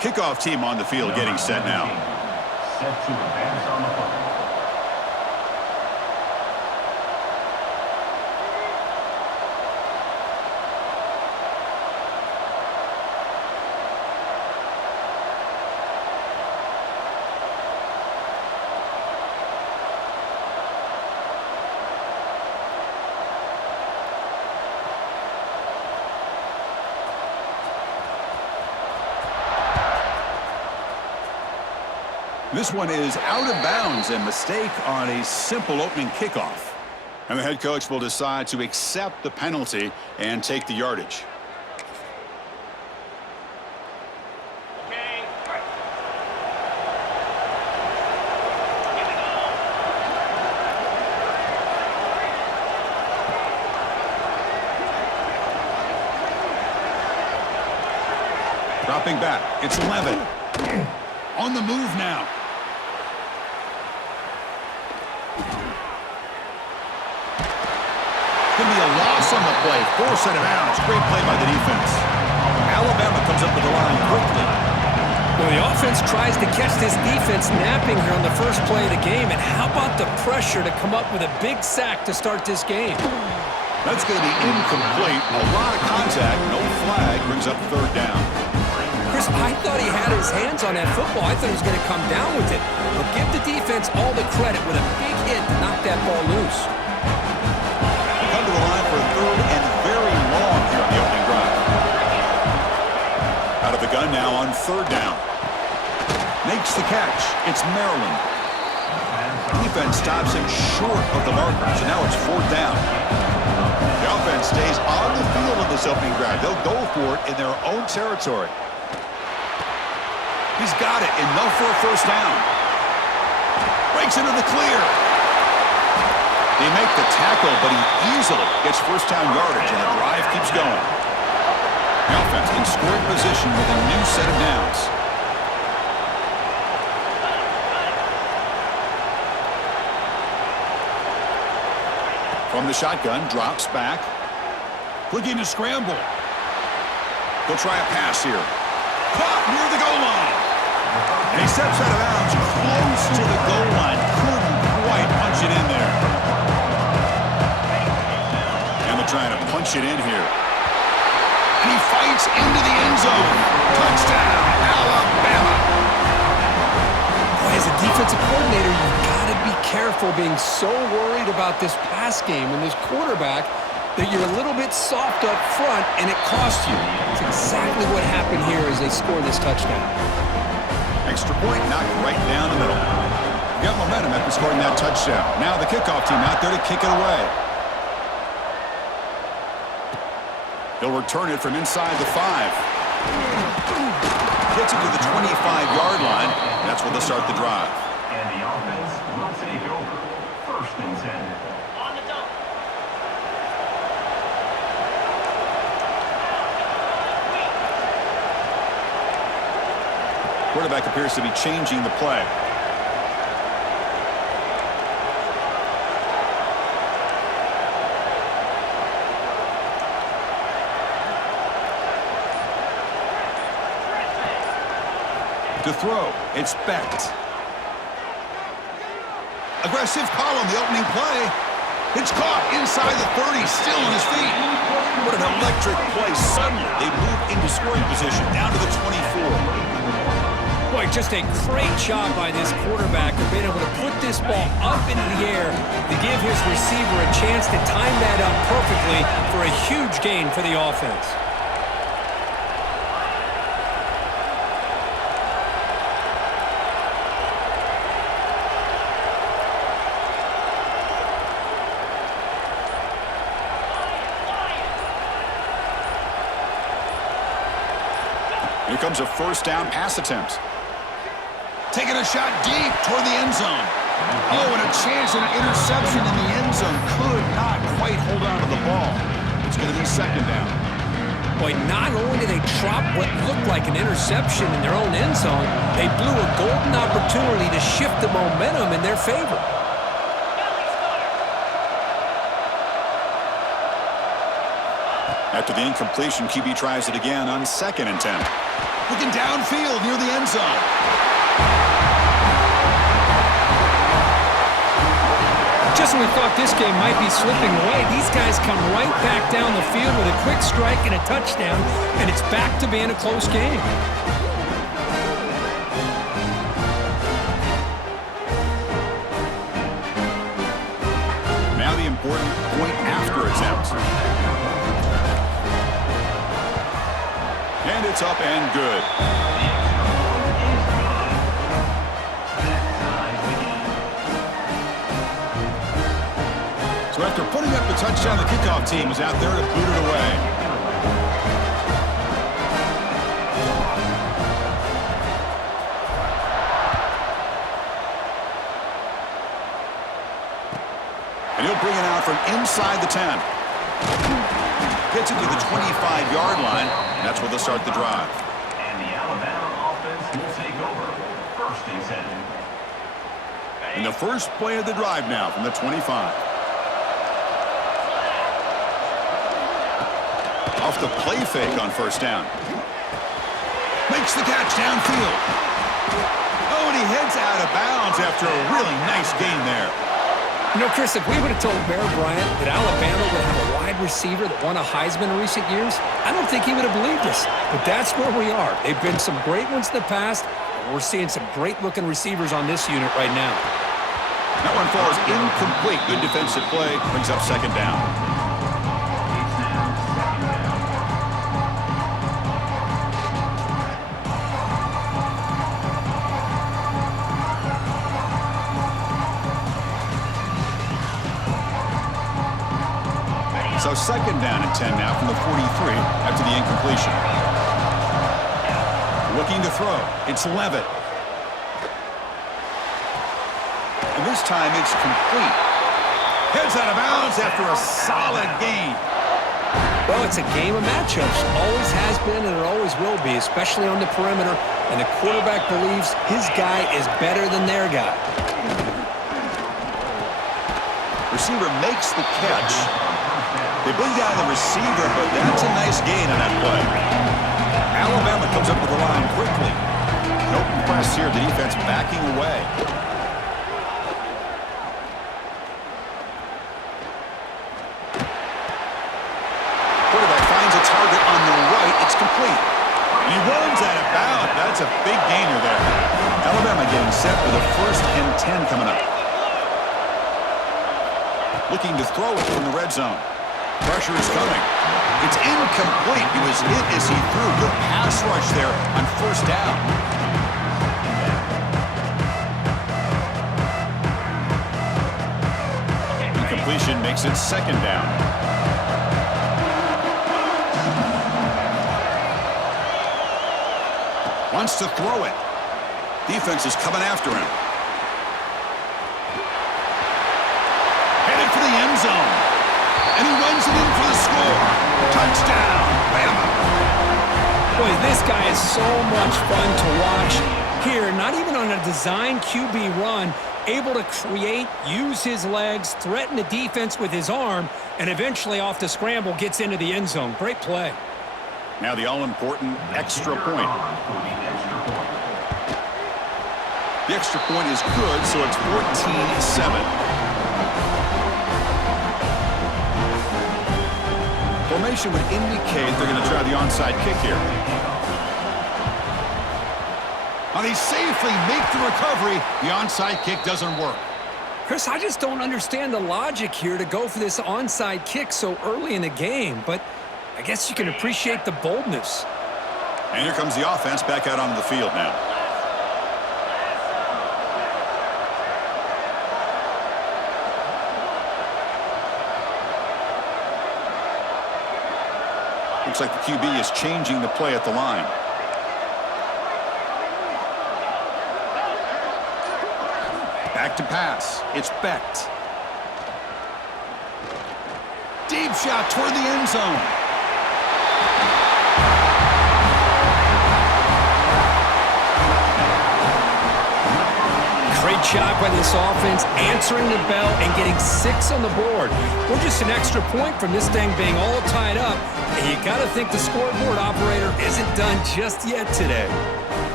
Kickoff team on the field getting set now. Set to advance on the football. This one is out of bounds, a mistake on a simple opening kickoff. And the head coach will decide to accept the penalty and take the yardage. Dropping back, it's 11. On the move now. Going to be a loss on the play. Force out of bounds. Great play by the defense. Alabama comes up with the line quickly. Well, the offense tries to catch this defense napping here on the first play of the game. And how about the pressure to come up with a big sack to start this game? That's going to be incomplete. A lot of contact. No flag. Brings up third down. Chris, I thought he had his hands on that football. I thought he was going to come down with it. But give the defense all the credit with a big hit to knock that ball loose. Come to the line for a third and very long here on the opening drive. Out of the gun now on third down. Makes the catch. It's Maryland. Defense stops him short of the markers, and now it's fourth down. The offense stays on the field in this opening drive. They'll go for it in their own territory. He's got it. Enough for a first down. Breaks into the clear. They make the tackle, but he easily gets first-down yardage, and the drive keeps going. The offense in scoring position with a new set of downs. From the shotgun, drops back. Looking to scramble. He'll try a pass here. Caught near the goal line. And he steps out of bounds close to the goal line. Couldn't quite punch it in there. And they're trying to punch it in here. And he fights into the end zone. Touchdown, Alabama. Boy, as a defensive coordinator, you've got to be careful being so worried about this pass game and this quarterback that you're a little bit soft up front and it costs you. It's exactly what happened here as they score this touchdown. Extra point knocked right down the middle. Got momentum after scoring that touchdown. Now the kickoff team out there to kick it away. He'll return it from inside the 5. Gets it to the 25-yard line. That's where they'll start the drive. And the offense will take over. First and 10. Quarterback appears to be changing the play. To throw, it's Becht. Aggressive call on the opening play. It's caught inside the 30, still on his feet. What an electric play. Suddenly, they move into scoring position, down to the 24. Boy, just a great job by this quarterback of being able to put this ball up into the air to give his receiver a chance to time that up perfectly for a huge gain for the offense. Here comes a first down pass attempt. Taking a shot deep toward the end zone. Oh, and a chance at an interception in the end zone. Could not quite hold on to the ball. It's going to be second down. Boy, not only did they drop what looked like an interception in their own end zone, they blew a golden opportunity to shift the momentum in their favor. After the incompletion, QB tries it again on 2nd and 10. Looking downfield near the end zone. Just when we thought this game might be slipping away, these guys come right back down the field with a quick strike and a touchdown, and it's back to being a close game. Now the important point after attempt. And it's up and good. So after putting up the touchdown, the kickoff team is out there to boot it away. And he'll bring it out from inside the 10. Gets it to the 25-yard line. That's where they'll start the drive. And the Alabama offense will take over. First and 10. And the first play of the drive now from the 25. Off the play fake on first down. Makes the catch downfield. Oh, and he heads out of bounds after a really nice gain there. You know, Chris, if we would have told Bear Bryant that Alabama would have a wide receiver that won a Heisman in recent years, I don't think he would have believed us. But that's where we are. They've been some great ones in the past, and we're seeing some great-looking receivers on this unit right now. That one falls incomplete. Good defensive play. Brings up second down. So second down and 10 now from the 43 after the incompletion. Looking to throw. It's Levitt. And this time it's complete. Heads out of bounds after a solid gain. Well, it's a game of matchups. Always has been and it always will be, especially on the perimeter. And the quarterback believes his guy is better than their guy. Receiver makes the catch. They bring down the receiver, but that's a nice gain on that play. Alabama comes up with the line quickly. An open press here, the defense backing away. Quarterback finds a target on the right. It's complete. And he runs out of bounds. That's a big gainer there. Alabama getting set for the first and 10 coming up. Looking to throw it from the red zone. Pressure is coming. It's incomplete. He was hit as he threw. Good pass rush there on first down. Incompletion makes it second down. Wants to throw it. Defense is coming after him. Headed for the end zone. And he runs it in for the score. Touchdown, Bama. Boy, this guy is so much fun to watch. Here, not even on a design QB run, able to create, use his legs, threaten the defense with his arm, and eventually off the scramble gets into the end zone. Great play. Now the all-important extra point. The extra point is good, so it's 14-7. Formation would indicate they're going to try the onside kick here. And they safely make the recovery. The onside kick doesn't work. Chris, I just don't understand the logic here to go for this onside kick so early in the game, but I guess you can appreciate the boldness. And here comes the offense back out onto the field now. Looks like the QB is changing the play at the line. Back to pass. It's Becht. Deep shot toward the end zone. Great job by this offense, answering the bell and getting 6 on the board. We're just an extra point from this thing being all tied up, and you got to think the scoreboard operator isn't done just yet today.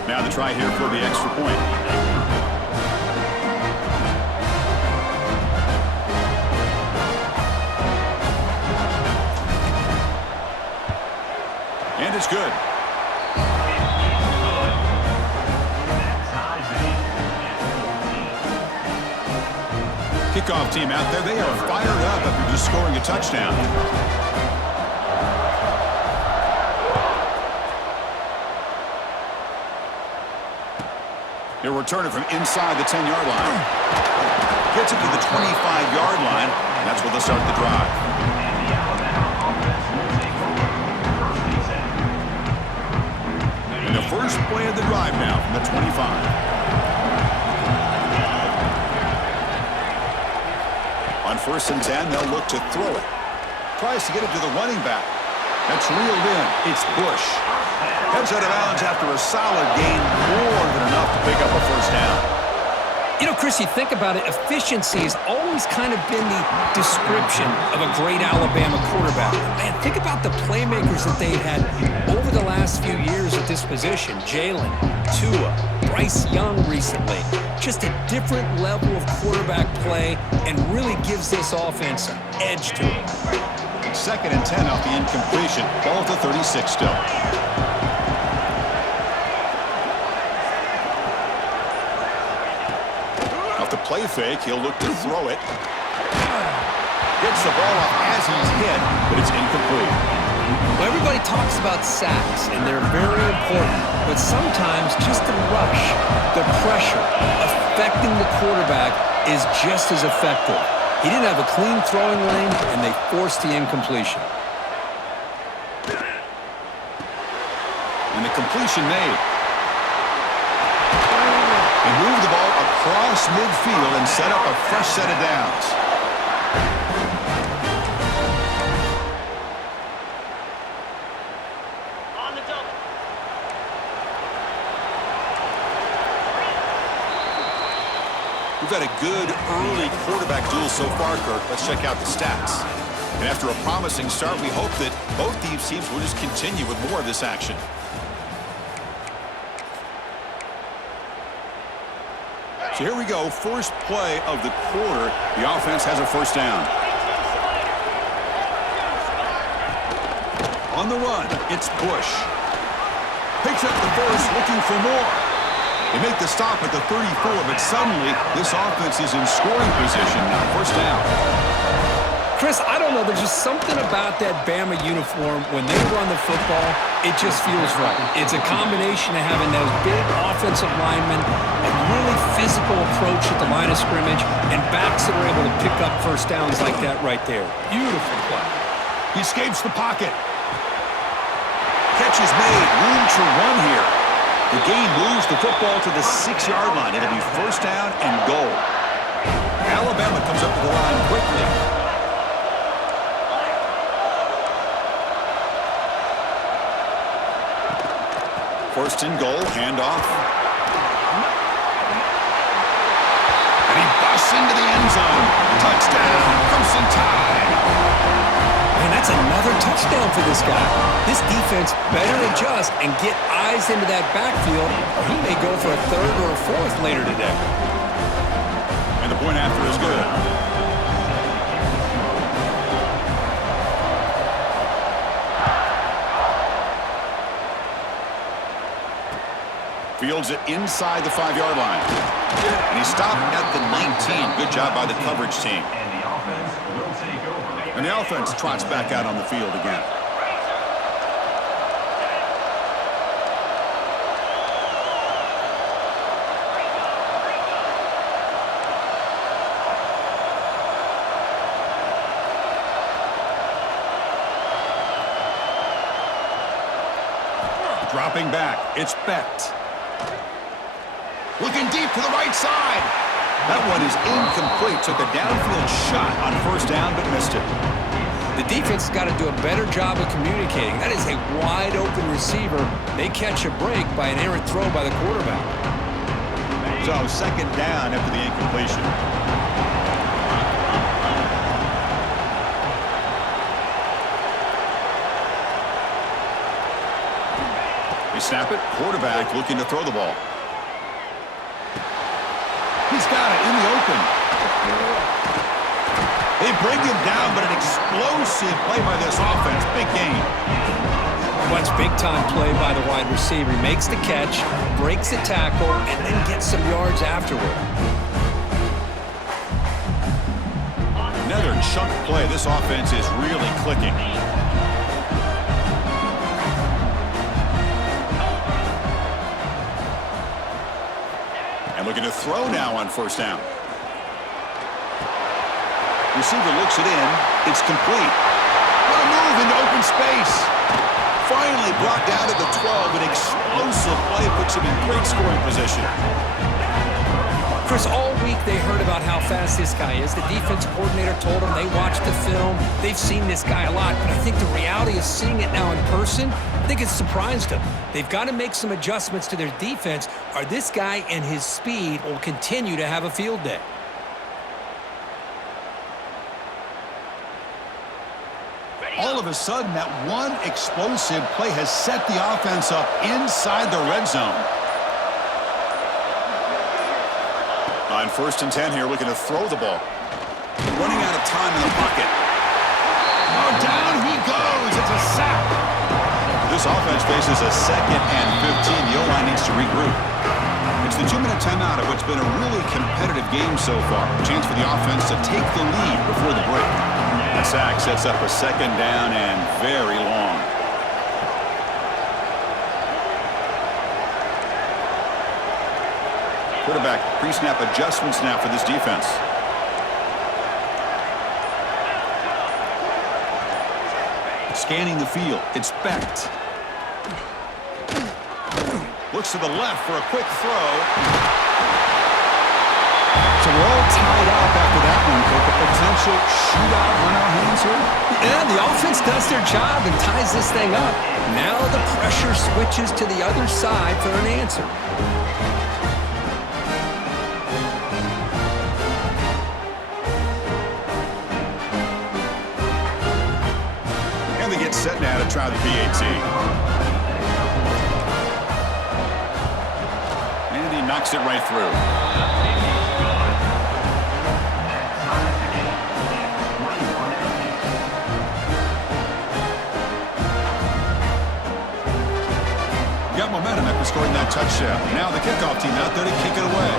Now the try here for the extra point. And it's good. Kickoff team out there, they are fired up after just scoring a touchdown. He'll return it from inside the 10-yard line. Gets it to the 25-yard line, and that's where they'll start the drive. And the first play of the drive now from the 25. On 1st and 10, they'll look to throw it. Tries to get it to the running back. That's reeled in. It's Bush. Heads out of bounds after a solid gain, more than enough to pick up a first down. You know, Chris, you think about it, efficiency has always kind of been the description of a great Alabama quarterback. Man, think about the playmakers that they've had over the last few years at this position. Jalen, Tua, Bryce Young recently. Just a different level of quarterback play and really gives this offense an edge to it. 2nd and 10 off the incompletion. Ball at the 36 still. Off the play fake, he'll look to throw it. Gets the ball off as he's hit, but it's incomplete. Well, everybody talks about sacks, and they're very important, but sometimes just the rush, the pressure, affecting the quarterback is just as effective. He didn't have a clean throwing lane, and they forced the incompletion. And the completion made. They move the ball across midfield and set up a fresh set of downs. On the double. We've had a good early quarterback duel so far, Kirk. Let's check out the stats. And after a promising start, we hope that both these teams will just continue with more of this action. So here we go, first play of the quarter. The offense has a first down. On the run, it's Bush. Picks up the first, looking for more. They make the stop at the 34, but suddenly this offense is in scoring position now. First down. Chris, I don't know. There's just something about that Bama uniform. When they run the football, it just feels right. It's a combination of having those big offensive linemen, a really physical approach at the line of scrimmage, and backs that are able to pick up first downs like that right there. Beautiful play. He escapes the pocket. Catch is made. Room to run here. The gain moves the football to the 6-yard line. It'll be first down and goal. Alabama comes up to the line quickly. First and goal, handoff. And he busts into the end zone. Touchdown, Crimson Tide. Man, that's another touchdown for this guy. This defense better adjust and get eyes into that backfield, or he may go for a third or a fourth later today. And the point after is good. Fields it inside the 5-yard line. And he stopped at the 19. Good job by the coverage team. And the offense will take over. And the offense trots back out on the field again. Dropping back, it's Becht. Looking deep to the right side. That one is incomplete. Took a downfield shot on first down, but missed it. The defense has got to do a better job of communicating. That is a wide-open receiver. They catch a break by an errant throw by the quarterback. So second down after the incompletion. They snap it. Quarterback looking to throw the ball. He's got it in the open. They bring him down, but an explosive play by this offense. Big gain. Well, it's big-time play by the wide receiver. He makes the catch, breaks the tackle, and then gets some yards afterward. Another chunk play. This offense is really clicking. And looking to throw now on first down. Receiver looks it in. It's complete. What a move into open space. Finally brought down to the 12. An explosive play puts him in great scoring position. Chris, all week they heard about how fast this guy is. The defense coordinator told them they watched the film. They've seen this guy a lot. But I think the reality of seeing it now in person, I think it's surprised them. They've got to make some adjustments to their defense, or this guy and his speed will continue to have a field day. All of a sudden, that one explosive play has set the offense up inside the red zone. On first and 10 here, looking to throw the ball. Running out of time in the pocket. Oh, down he goes. It's a sack. This offense faces a second and 15. The O-line needs to regroup. It's the 2-minute timeout of what's been a really competitive game so far. A chance for the offense to take the lead before the break. That sack sets up a second down and very long. Quarterback pre-snap adjustments now for this defense. Scanning the field, it's Becht. Looks to the left for a quick throw. So we're all tied up after that one, Cook. A potential shootout on our hands here. Yeah, the offense does their job and ties this thing up. Now the pressure switches to the other side for an answer. And they get set now to try the PAT. And he knocks it right through. Got momentum after scoring that touchdown. Now the kickoff team out there to kick it away.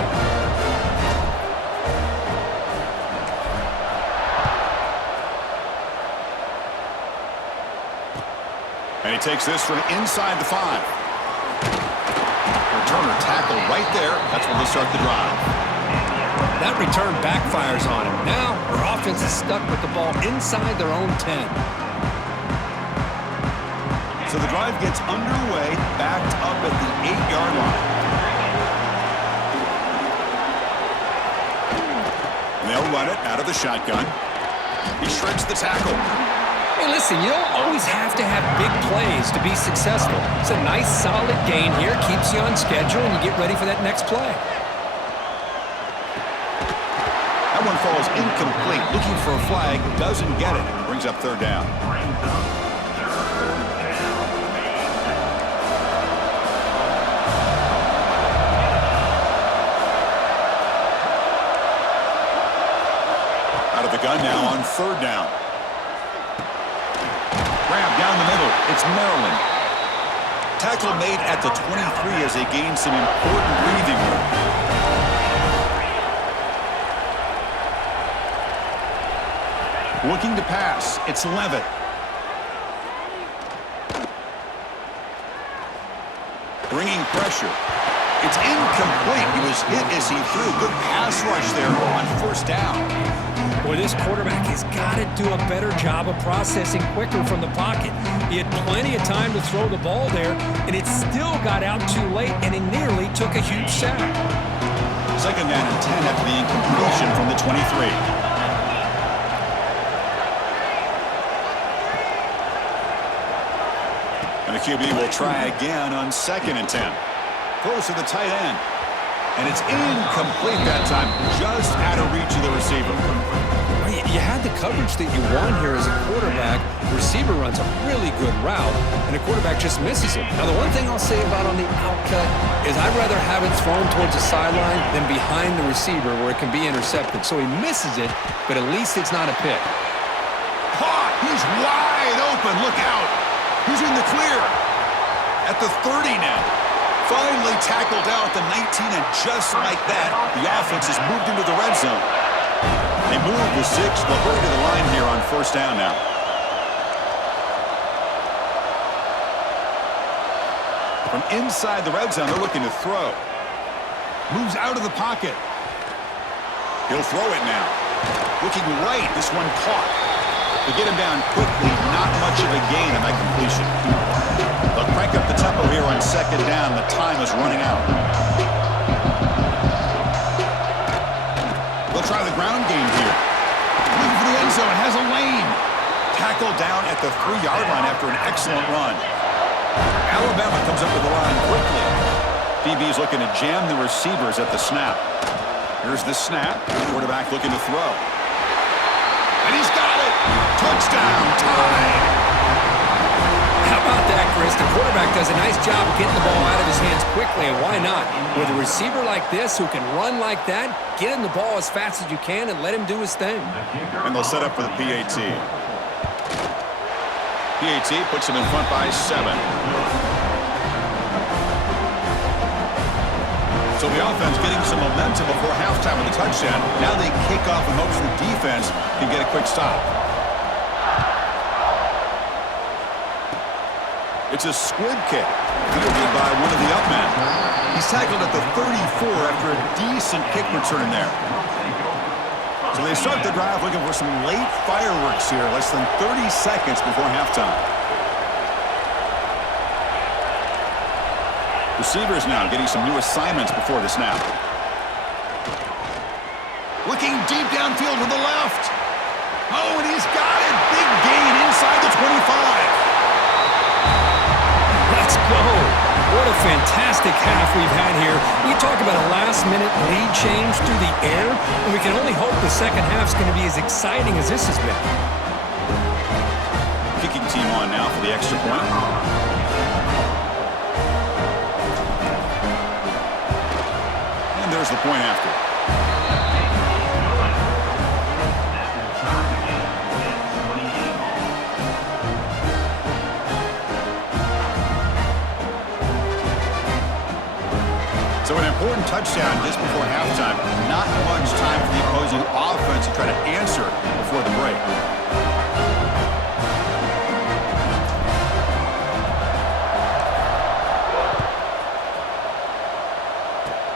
And he takes this from inside the 5. Returner tackled right there. That's when they start the drive. That return backfires on him. Now their offense is stuck with the ball inside their own 10. So the drive gets underway, backed up at the 8-yard line. And they'll run it out of the shotgun. He shreds the tackle. Hey, listen, you don't always have to have big plays to be successful. It's a nice, solid gain here. Keeps you on schedule, and you get ready for that next play. That one falls incomplete. Looking for a flag, doesn't get it. Brings up third down. Shotgun now on third down. Grab down the middle. It's Maryland. Tackle made at the 23 as they gain some important breathing room. Looking to pass. It's Levitt. Bringing pressure. It's incomplete. He was hit as he threw. Good pass rush there on first down. Boy, this quarterback has got to do a better job of processing quicker from the pocket. He had plenty of time to throw the ball there, and it still got out too late, and he nearly took a huge sack. Second down and 10 after the incompletion from the 23. And the QB will try again on second and 10. Throws to the tight end. And it's incomplete that time, just out of reach of the receiver. You had the coverage that you want here as a quarterback. The receiver runs a really good route, and the quarterback just misses it. Now, the one thing I'll say about on the outcut is I'd rather have it thrown towards the sideline than behind the receiver where it can be intercepted. So he misses it, but at least it's not a pick. Caught! He's wide open. Look out! He's in the clear. At the 30 now. Finally tackled out at the 19, and just like that, the offense has moved into the red zone. They move the 6. They'll hurry to the line here on first down now. From inside the red zone, they're looking to throw. Moves out of the pocket. He'll throw it now. Looking right, this one caught. To get him down quickly, not much of a gain on that completion. They'll crank up the tempo here on second down. The time is running out. They'll try the ground game here. Looking for the end zone. Has a lane. Tackled down at the 3-yard line after an excellent run. Alabama comes up with the line quickly. DB is looking to jam the receivers at the snap. Here's the snap. Quarterback looking to throw. And he's got it. Touchdown. Tied. How about that, Chris? The quarterback does a nice job of getting the ball out of his hands quickly, and why not? With a receiver like this who can run like that, get him the ball as fast as you can and let him do his thing. And they'll set up for the PAT. PAT puts him in front by 7. So the offense getting some momentum before halftime with a touchdown. Now they kick off in hopes the defense can get a quick stop. It's a squib kick, fielded by one of the up men. He's tackled at the 34 after a decent kick return there. So they start the drive looking for some late fireworks here, less than 30 seconds before halftime. Receivers now getting some new assignments before the snap. Looking deep downfield with the left. Oh, and he's got it. Big gain inside the 25. Let's go. What a fantastic half we've had here. We talk about a last-minute lead change through the air, and we can only hope the second half's going to be as exciting as this has been. Kicking team on now for the extra point. And there's the point after. So an important touchdown just before halftime. Not much time for the opposing offense to try to answer before the break.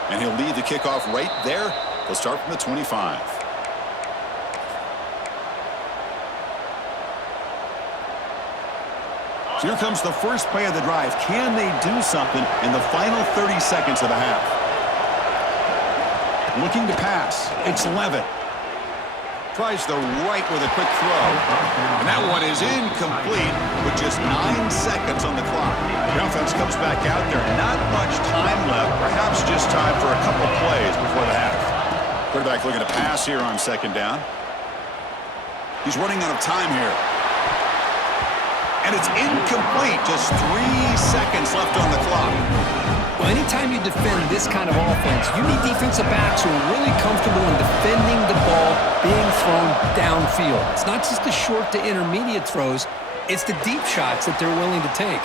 And he'll lead the kickoff right there. He'll start from the 25. So here comes the first play of the drive. Can they do something in the final 30 seconds of the half? Looking to pass. It's Levitt. Tries the right with a quick throw. And that one is incomplete with just 9 seconds on the clock. The offense comes back out there. Not much time left. Perhaps just time for a couple plays before the half. Quarterback looking to pass here on second down. He's running out of time here. And it's incomplete. Just 3 seconds left on the clock. anytime you defend this kind of offense, you need defensive backs who are really comfortable in defending the ball being thrown downfield. It's not just the short to intermediate throws, it's the deep shots that they're willing to take.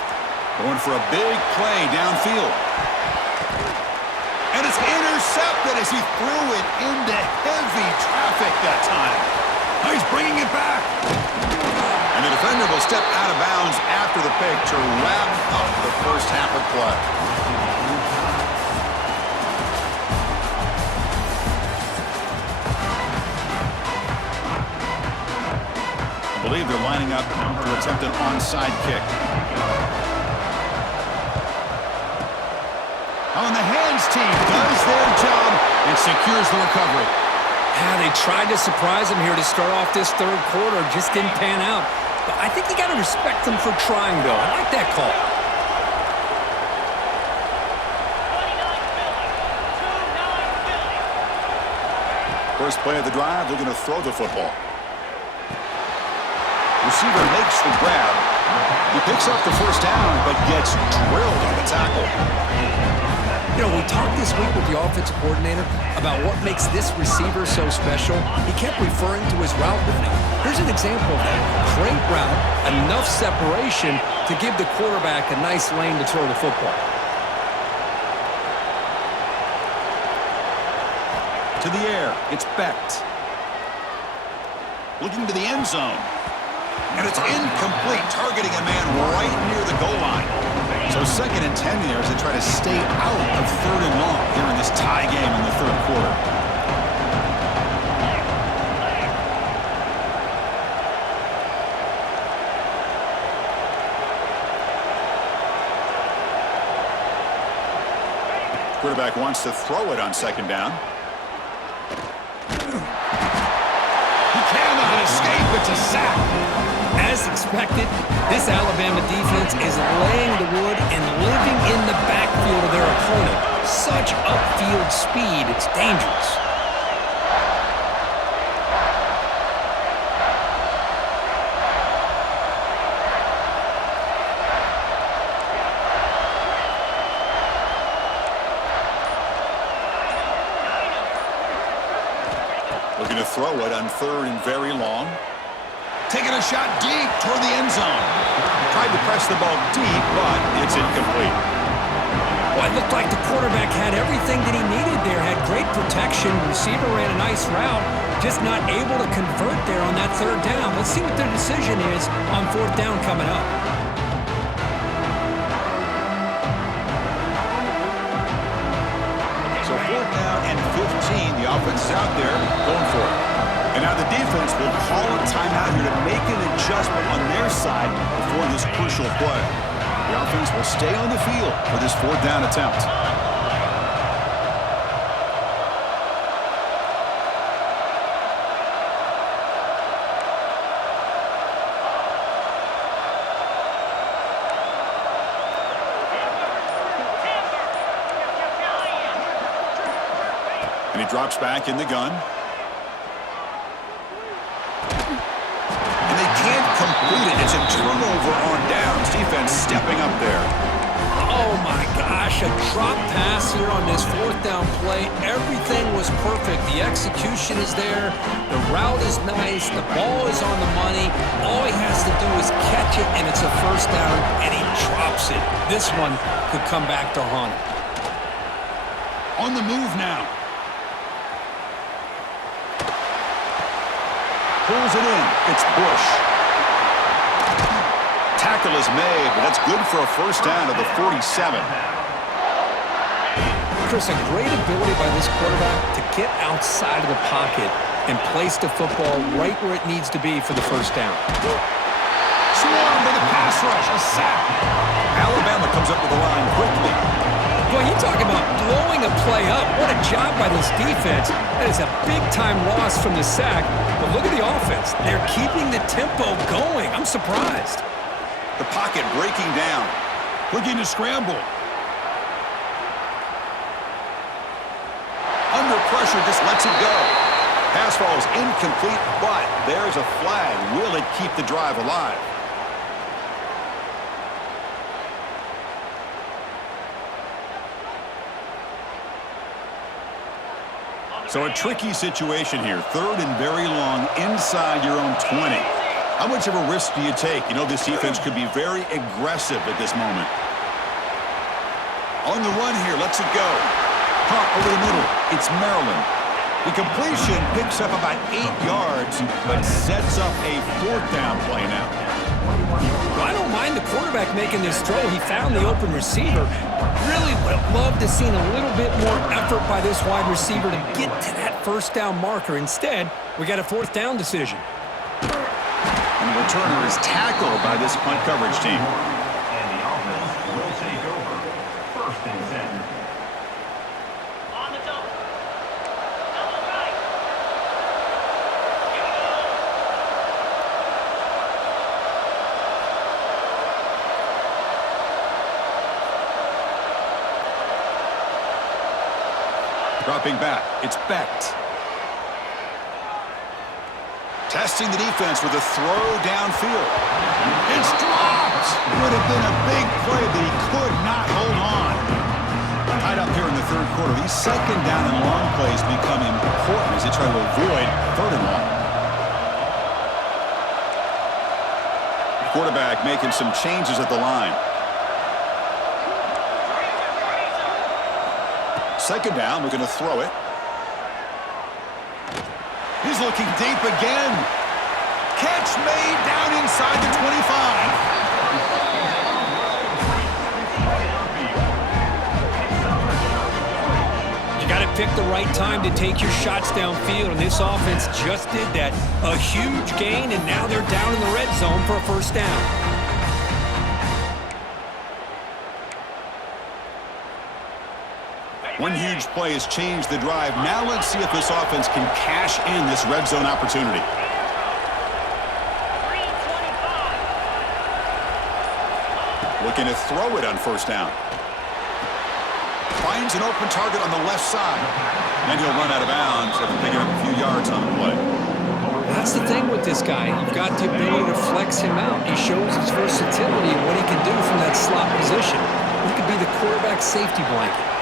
Going for a big play downfield. And it's intercepted as he threw it into heavy traffic that time. Now he's bringing it back. And the defender will step out of bounds after the pick to wrap up the first half of play. I believe they're lining up to attempt an onside kick. On the hands team does their job and secures the recovery. Yeah, they tried to surprise him here to start off this third quarter. Just didn't pan out. But I think you got to respect them for trying, though. I like that call. First play of the drive, they're going to throw the football. Receiver makes the grab. He picks up the first down, but gets drilled on the tackle. You know, we talked this week with the offensive coordinator about what makes this receiver so special. He kept referring to his route running. Here's an example of that. Great route, enough separation to give the quarterback a nice lane to throw the football. To the air, it's Becht. Looking to the end zone. And it's incomplete, targeting a man right near the goal line. So 2nd and 10 here as they try to stay out of 3rd and long here in this tie game in the third quarter. Quarterback wants to throw it on 2nd down. He cannot escape. It's a sack. As expected, this Alabama defense is laying the wood and living in the backfield of their opponent. Such upfield speed, it's dangerous. Looking to throw it on 3rd and very long. Taking a shot deep toward the end zone. Tried to press the ball deep, but it's incomplete. Well, it looked like the quarterback had everything that he needed there. Had great protection. Receiver ran a nice route. Just not able to convert there on that 3rd down. Let's see what their decision is on 4th down coming up. So 4th down and 15. The offense is out there going for it. And now the defense will call a timeout here to make an adjustment on their side before this crucial play. The offense will stay on the field for this 4th down attempt. And he drops back in the gun. Complete it. It's a turnover on downs. Defense stepping up there. Oh my gosh, a drop pass here on this 4th down play. Everything was perfect. The execution is there. The route is nice. The ball is on the money. All he has to do is catch it, and it's a 1st down, and he drops it. This one could come back to haunt him. On the move now. Pulls it in. It's Bush. Tackle is made, but that's good for a 1st down at the 47. Chris, a great ability by this quarterback to get outside of the pocket and place the football right where it needs to be for the 1st down. Swarmed by the pass rush, a sack. Alabama comes up with the line quickly. Boy, you talk about blowing a play up. What a job by this defense. That is a big-time loss from the sack. But look at the offense. They're keeping the tempo going. I'm surprised. The pocket breaking down. Looking to scramble. Under pressure, just lets it go. Pass falls incomplete, but there's a flag. Will it keep the drive alive? So a tricky situation here. 3rd and very long inside your own 20. How much of a risk do you take? You know, this defense could be very aggressive at this moment. On the run here, lets it go. Pump over the middle. It's Maryland. The completion picks up about 8 yards, but sets up a 4th down play now. Well, I don't mind the quarterback making this throw. He found the open receiver. Really would have loved to seen a little bit more effort by this wide receiver to get to that 1st down marker. Instead, we got a 4th down decision. And the returner is tackled by this punt coverage team. And the offense will take over. 1st and 10. On the double. Double right. Here we go. Dropping back, it's Becht. Testing the defense with a throw downfield. It's dropped! Would have been a big play, but he could not hold on. Tied up here in the 3rd quarter. These 2nd down and long plays become important as they try to avoid 3rd and long. Quarterback making some changes at the line. 2nd down, we're going to throw it. He's looking deep again. Catch made down inside the 25. You got to pick the right time to take your shots downfield, and this offense just did that. A huge gain, and now they're down in the red zone for a 1st down. One huge play has changed the drive. Now let's see if this offense can cash in this red zone opportunity. 325. Looking to throw it on 1st down. Finds an open target on the left side. And he'll run out of bounds after picking up a few yards on the play. That's the thing with this guy. You've got the ability to flex him out. He shows his versatility and what he can do from that slot position. He could be the quarterback safety blanket.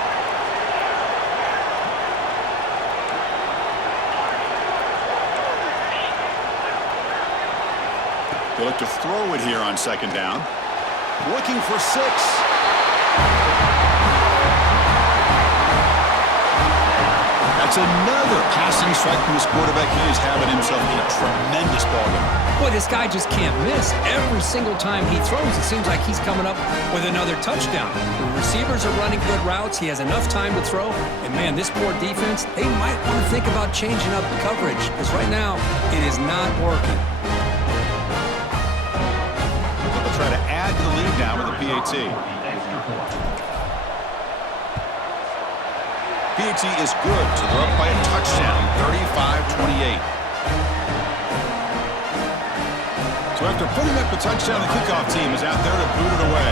They look to throw it here on 2nd down. Looking for 6. That's another passing strike from this quarterback. He is having himself a tremendous ball game. Boy, this guy just can't miss. Every single time he throws, it seems like he's coming up with another touchdown. The receivers are running good routes. He has enough time to throw. And, man, this poor defense, they might want to think about changing up the coverage because right now it is not working. Try to add to the lead now with a PAT. PAT is good, so they're up by a touchdown, 35-28. So after putting up the touchdown, the kickoff team is out there to boot it away.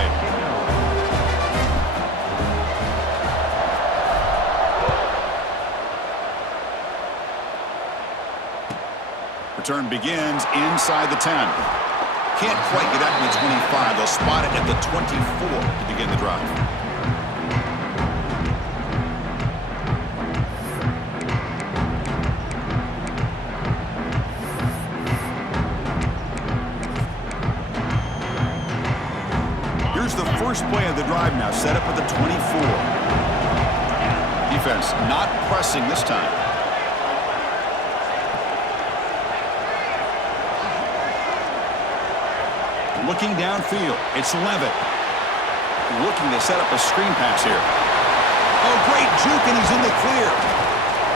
Return begins inside the 10. Can't quite get out to the 25. They'll spot it at the 24 to begin the drive. Here's the first play of the drive now, set up at the 24. Defense not pressing this time. Looking downfield, it's Levitt. Looking to set up a screen pass here. Oh, great juke, and he's in the clear.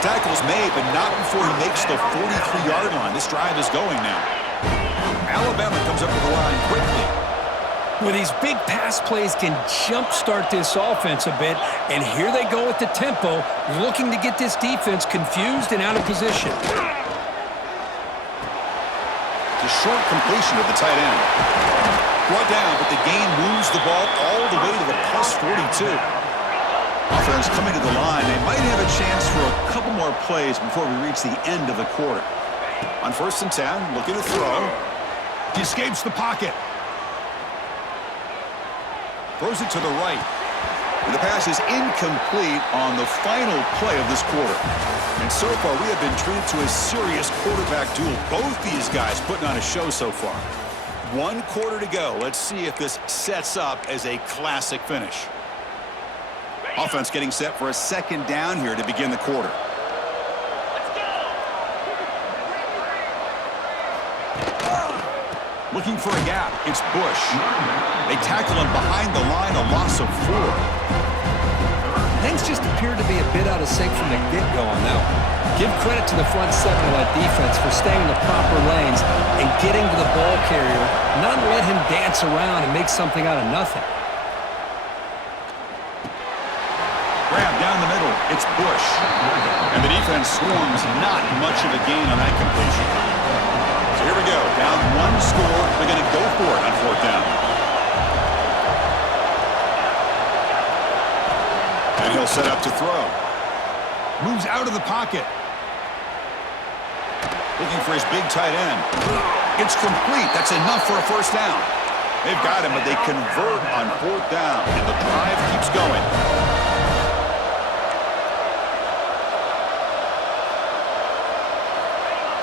Tackle's made, but not before he makes the 43-yard line. This drive is going now. Alabama comes up to the line quickly. Well, these big pass plays can jumpstart this offense a bit, and here they go at the tempo, looking to get this defense confused and out of position. The short completion of the tight end. Brought down, but the gain moves the ball all the way to the plus 42. Offense coming to the line. They might have a chance for a couple more plays before we reach the end of the quarter. On 1st and 10, looking to throw. He escapes the pocket. Throws it to the right. The pass is incomplete on the final play of this quarter. And so far, we have been treated to a serious quarterback duel. Both these guys putting on a show so far. 1 quarter to go. Let's see if this sets up as a classic finish. Offense getting set for a 2nd down here to begin the quarter. Let's go! Looking for a gap. It's Bush. They tackle him behind the line, a loss of 4. Things just appeared to be a bit out of sync from the get-go on that one. Give credit to the front 7 of that defense for staying in the proper lanes and getting to the ball carrier, not let him dance around and make something out of nothing. Grab down the middle. It's Bush. And the defense swarms. Not much of a gain on that completion. So here we go. Down 1 score. They're going to go for it on 4th down. And he'll set up to throw. Moves out of the pocket. Looking for his big tight end. It's complete. That's enough for a 1st down. They've got him, but they convert on 4th down. And the drive keeps going.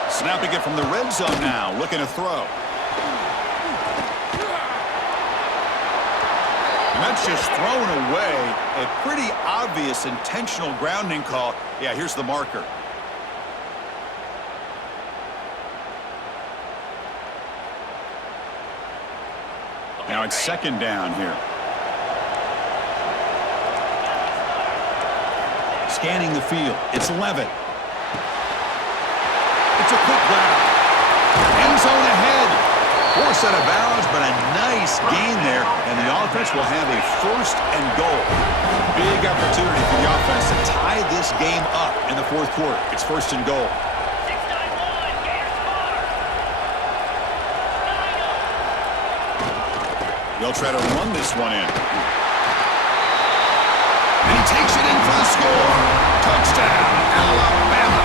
Snapping it from the red zone now. Looking to throw. And that's just thrown away. A pretty obvious intentional grounding call. Yeah, here's the marker. Now it's 2nd down here. Scanning the field. It's Levitt. It's a quick grab. End zone ahead. Forced out of bounds, but a nice gain there, and the offense will have a 1st and goal. Big opportunity for the offense to tie this game up in the 4th quarter. It's 1st and goal. 6-9-1, Gators score! They'll try to run this one in. And he takes it in for the score. Touchdown, Alabama.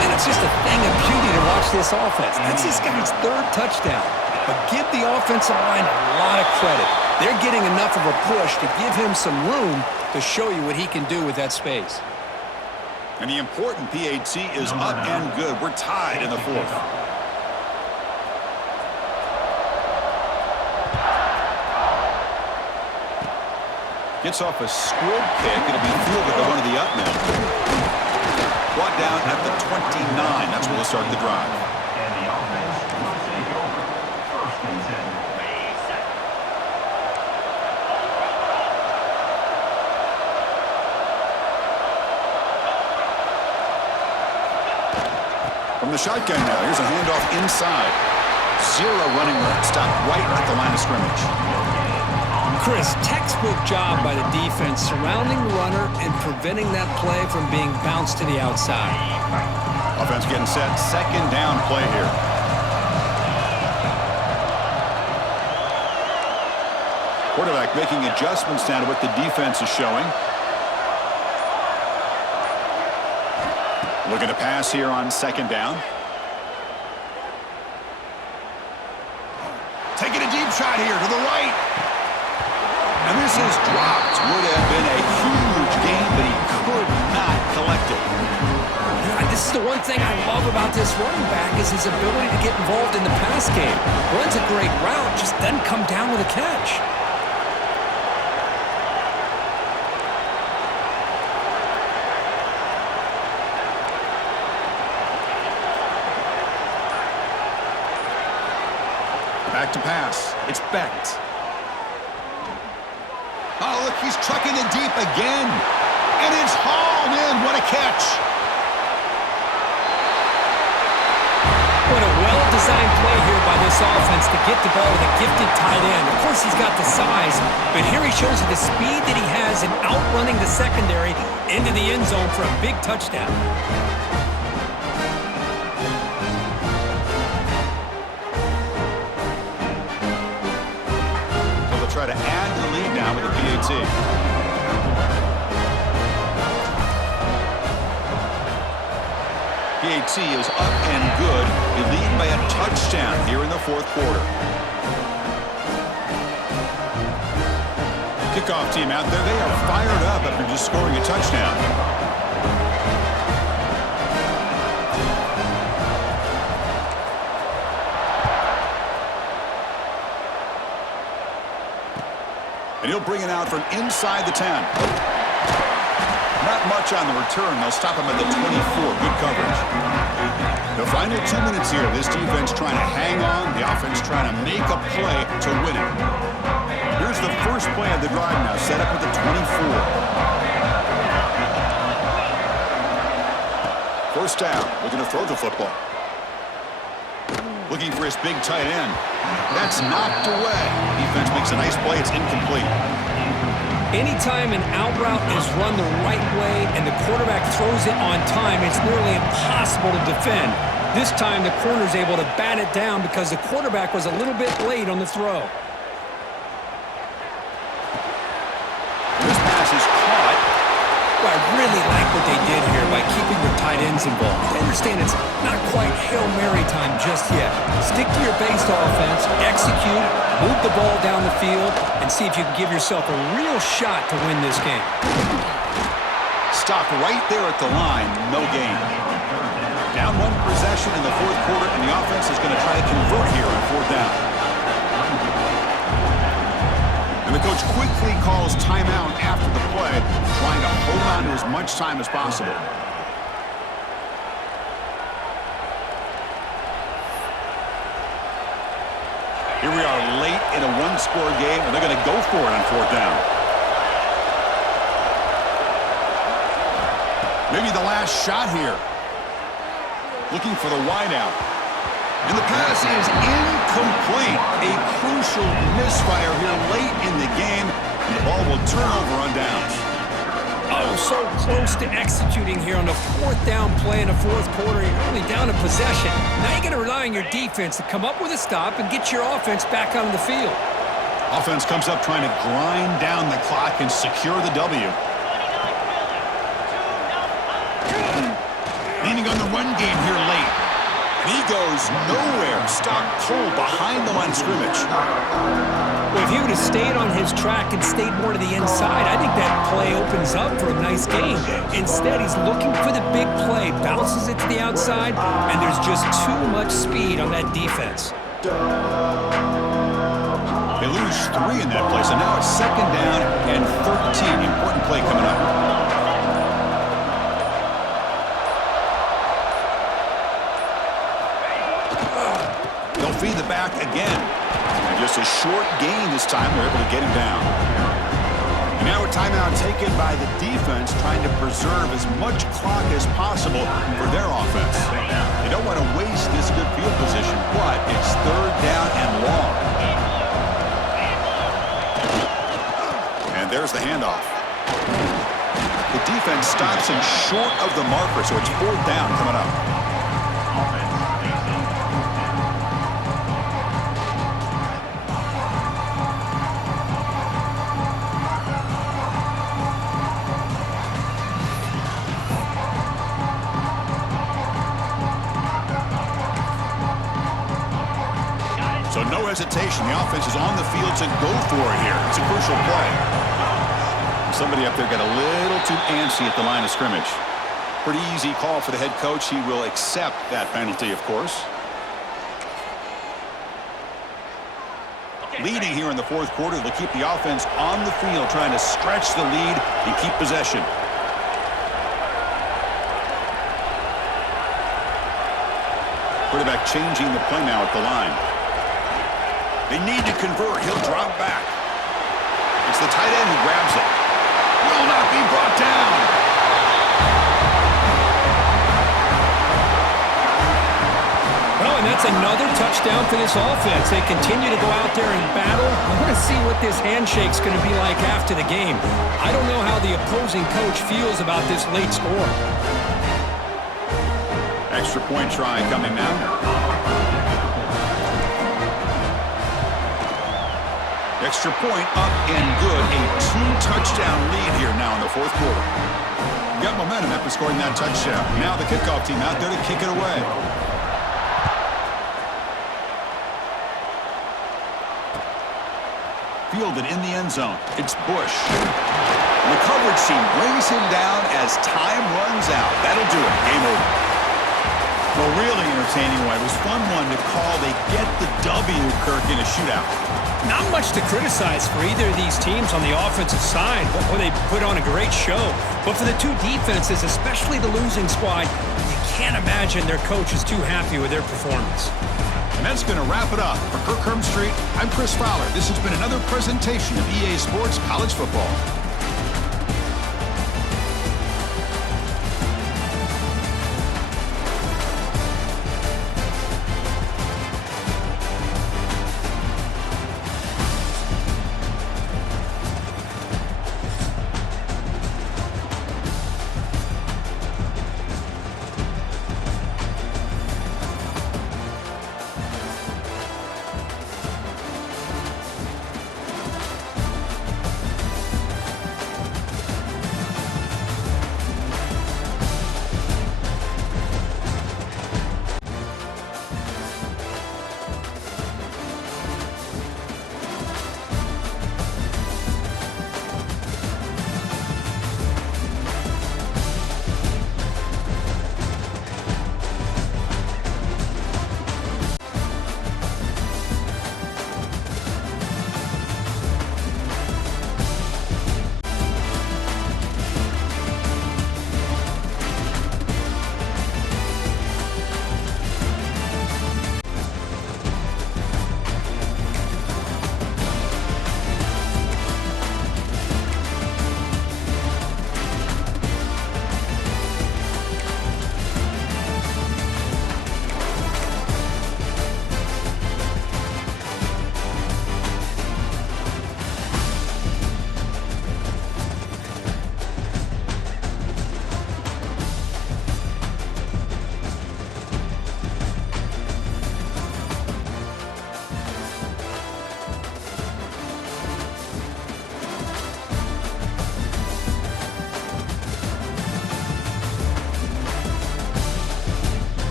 And it's just a thing of beauty to watch this offense. That's this guy's 3rd touchdown. But give the offensive line a lot of credit. They're getting enough of a push to give him some room to show you what he can do with that space. And the important PAT is up and good. We're tied in the 4th. Gets off a squib kick. It'll be fielded by one of the up men. Brought down at the 29. That's where they'll start the drive. And the offense will take over. 1st and 10. From the shotgun now, here's a handoff inside. 0 running room, stopped right at the line of scrimmage. Chris, textbook job by the defense surrounding the runner and preventing that play from being bounced to the outside. Offense getting set, 2nd down play here. Quarterback making adjustments now to what the defense is showing. Looking to pass here on 2nd down. Taking a deep shot here to the right. And this is dropped. Would have been a huge gain, but he could not collect it. This is the one thing I love about this running back is his ability to get involved in the pass game. Runs a great route, just doesn't come down with a catch. Back to pass. It's Becht. Oh, look, he's trucking it deep again. And it's hauled in. What a catch. What a well-designed play here by this offense to get the ball with a gifted tight end. Of course, he's got the size, but here he shows you the speed that he has in outrunning the secondary into the end zone for a big touchdown. Try to add to the lead now with the PAT. PAT is up and good. They lead by a touchdown here in the 4th quarter. kickoff team out there, they are fired up after just scoring a touchdown. And he'll bring it out from inside the 10. Not much on the return. They'll stop him at the 24. Good coverage. The final 2 minutes here. This defense trying to hang on. The offense trying to make a play to win it. Here's the first play of the drive now. Set up at the 24. First down. Looking to throw the football. Looking for his big tight end. That's knocked away. Defense makes a nice play. It's incomplete. Anytime an out route is run the right way and the quarterback throws it on time, it's nearly impossible to defend. This time, the corner's able to bat it down because the quarterback was a little bit late on the throw. This pass is caught. Well, I really like what they did here by keeping their tight ends involved. I understand it's not quite Hail Mary time just yet. Stick to your base offense, execute, move the ball down the field, and see if you can give yourself a real shot to win this game. Stop right there at the line. No gain. Down one possession in the fourth quarter, and the offense is going to try to convert here on fourth down. And the coach quickly calls timeout after the play, trying to hold on to as much time as possible. Here we are late in a one-score game, and they're going to go for it on fourth down. Maybe the last shot here. Looking for the wideout. And the pass is incomplete. A crucial misfire here late in the game. And the ball will turn over on downs. Oh, so close to executing here on the fourth down play in the fourth quarter. You're only down a possession. Now you got to rely on your defense to come up with a stop and get your offense back on the field. Offense comes up trying to grind down the clock and secure the W. Leaning on the run game here late. And he goes nowhere. Stopped cold behind the line of scrimmage. Well, if he would have stayed on his track and stayed more to the inside, I think that play opens up for a nice game. Instead, he's looking for the big play, bounces it to the outside, and there's just too much speed on that defense. They lose 3 in that play, so now it's second down and 13. Important play coming up. They'll feed the back again. And just a short gain this time. They're able to get him down. And now a timeout taken by the defense, trying to preserve as much clock as possible for their offense. They don't want to waste this good field position, but it's third down and long. And there's the handoff. The defense stops him short of the marker, so it's fourth down coming up. So no hesitation. The offense is on the field to go for it here. It's a crucial play. Somebody up there got a little too antsy at the line of scrimmage. Pretty easy call for the head coach. He will accept that penalty, of course. Leading here in the fourth quarter, they'll keep the offense on the field, trying to stretch the lead and keep possession. Quarterback changing the play now at the line. They need to convert. He'll drop back. It's the tight end who grabs it. Will not be brought down. Well, and that's another touchdown for this offense. They continue to go out there and battle. I want to see what this handshake's going to be like after the game. I don't know how the opposing coach feels about this late score. Extra point try coming now. Extra point up and good. A 2-touchdown lead here now in the fourth quarter. Got momentum after scoring that touchdown. Now the kickoff team out there to kick it away. fielded in the end zone. It's Bush. The coverage team brings him down as time runs out. That'll do it. Game over. Well, really entertaining one. It was fun one to call. They get the W, Kirk, in a shootout. Not much to criticize for either of these teams on the offensive side. Boy, they put on a great show. But for the two defenses, especially the losing squad, you can't imagine their coach is too happy with their performance. And that's going to wrap it up. For Kirk Herbstreit, I'm Chris Fowler. This has been another presentation of EA Sports College Football.